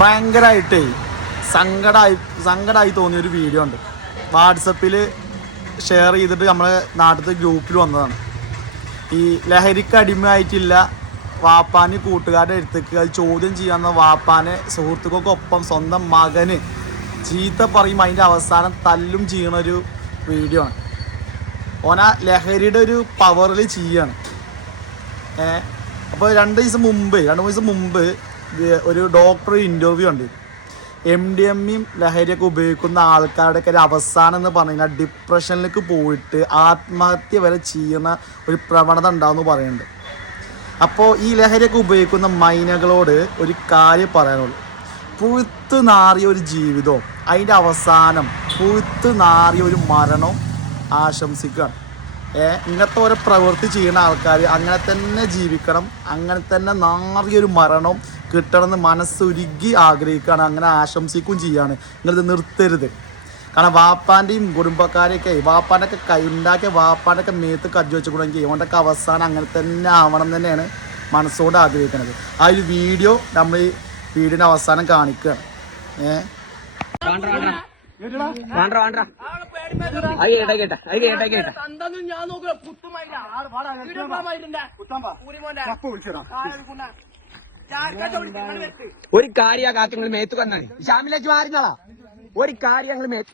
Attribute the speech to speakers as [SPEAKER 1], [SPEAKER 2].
[SPEAKER 1] ഭയങ്കരമായിട്ടേ സങ്കടമായി സങ്കടമായി തോന്നിയ ഒരു വീഡിയോ ഉണ്ട്. വാട്സപ്പിൽ ഷെയർ ചെയ്തിട്ട് നമ്മളെ നാട്ടിലത്തെ ഗ്രൂപ്പിൽ വന്നതാണ്. ഈ ലഹരിക്ക് അടിമയായിട്ടില്ല വാപ്പാന് കൂട്ടുകാരുടെ അടുത്തേക്ക് അത് ചോദ്യം ചെയ്യാവുന്ന വാപ്പാനെ സുഹൃത്തുക്കൾക്കൊപ്പം സ്വന്തം മകന് ചീത്ത പറയും അതിന്റെ അവസാനം തല്ലും ചെയ്യണ ഒരു വീഡിയോ ആണ് ഓന ലഹരിയുടെ ഒരു പവറിൽ ചെയ്യാണ്. ഏ അപ്പോൾ രണ്ട് ദിവസം മുമ്പ് രണ്ട് മൂന്ന് ദിവസം മുമ്പ് ഒരു ഡോക്ടർ ഇന്റർവ്യൂ ഉണ്ട് എം ഡി എമ്മിയും ലഹരിയൊക്കെ ഉപയോഗിക്കുന്ന ആൾക്കാരുടെയൊക്കെ ഒരു അവസാനം എന്ന് പറഞ്ഞു കഴിഞ്ഞാൽ ഡിപ്രഷനിലേക്ക് പോയിട്ട് ആത്മഹത്യ വരെ ചെയ്യുന്ന ഒരു പ്രവണത ഉണ്ടാവും പറയുന്നുണ്ട്. അപ്പോൾ ഈ ലഹരിയൊക്കെ ഉപയോഗിക്കുന്ന മൈനകളോട് ഒരു കാര്യം പറയാനുള്ളൂ. പുഴുത്ത് നാറിയ ഒരു ജീവിതവും അതിന്റെ അവസാനം പുഴുത്ത് നാറിയ ഒരു മരണവും ആശംസിക്കുകയാണ്. ഇങ്ങനത്തെ ഓരോ പ്രവൃത്തി ചെയ്യുന്ന ആൾക്കാർ അങ്ങനെ തന്നെ ജീവിക്കണം അങ്ങനെ തന്നെ നാറിയൊരു മരണവും കിട്ടണമെന്ന് മനസ്സുരുകി ആഗ്രഹിക്കുകയാണ്. അങ്ങനെ ആശംസിക്കുകയും ചെയ്യാണ്. നിങ്ങളിത് നിർത്തരുത്. കാരണം വാപ്പാന്റെയും കുടുംബക്കാരെയൊക്കെ വാപ്പാനൊക്കെ ഒക്കെ കൈ ഉണ്ടാക്കിയ വാപ്പാനൊക്കെ ഒക്കെ മേത്ത് കജ്ജു വെച്ചുകൂടെങ്കിൽ ഇവന്റെ ഒക്കെ അവസാനം അങ്ങനെ തന്നെ ആവണം തന്നെയാണ് മനസ്സോട് ആഗ്രഹിക്കുന്നത്. ആ ഒരു വീഡിയോ നമ്മൾ ഈ വീടിന്റെ അവസാനം കാണിക്കുകയാണ്. ഏഹ്
[SPEAKER 2] തന്തന്നും ഞാൻ നോക്കുക
[SPEAKER 3] ഒരു കാര്യ കാത്തുങ്ങൾ മേത്ത് കന്നാൽ ഷാമിലേക്ക് മാറിഞ്ഞാളാ ഒരു കാര്യങ്ങൾ മേത്ത്